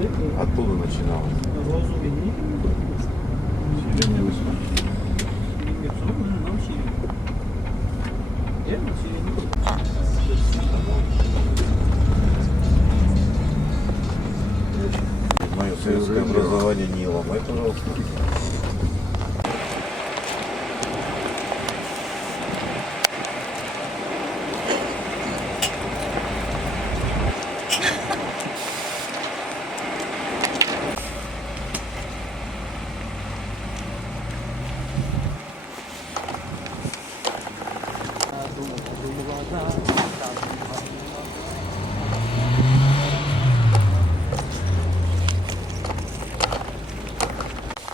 Оттуда начиналось. Мое советское образование не ломай, пожалуйста.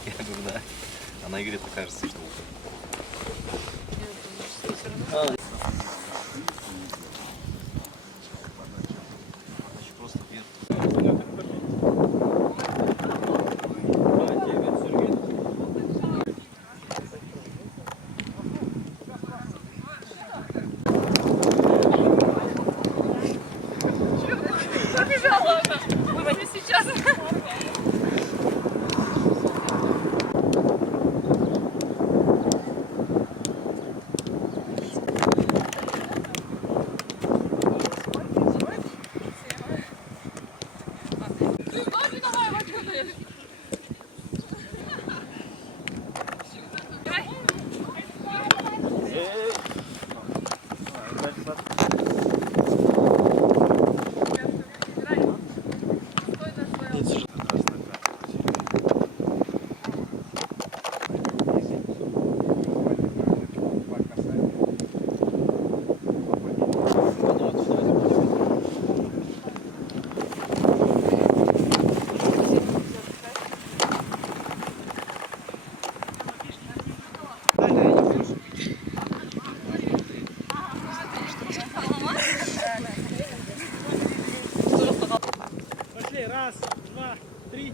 Я говорю, да. Она говорит, кажется, что просто вверх. Побежала она. Выводи сейчас. Давай, вот Раз, два, три,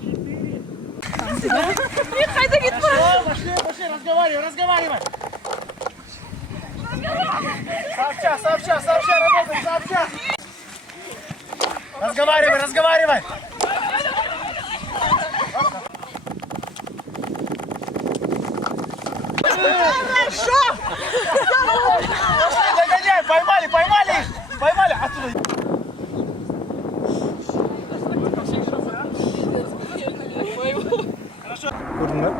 четыре. Пошли, разговаривай. Сообща, работай, сообща. Разговаривай. Хорошо! Догоняй, поймали, оттуда. Kurunlar.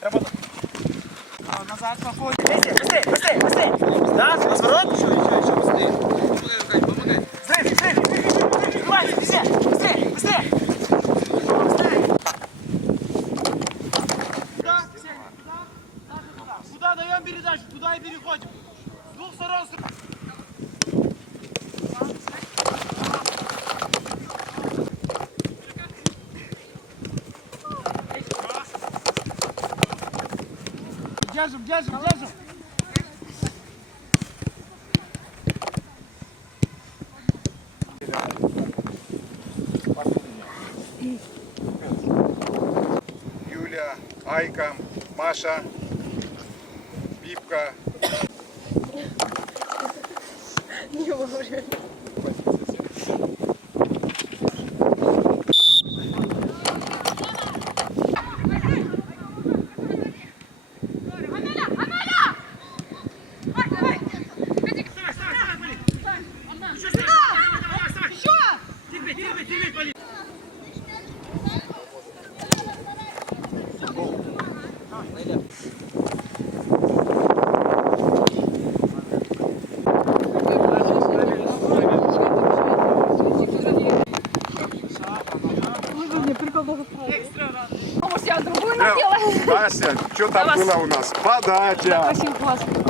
Работа. Назад проходит. Быстрее. Да, разворот. Еще быстрее. Помогай. Взрыв. Давай, быстрее. Куда даем передачу? Туда и переходим. С двух сторон. Держим. Юля, Айка, Маша, Пипка. не вовремя. Настя, что там было у нас? Подача. Спасибо, классно.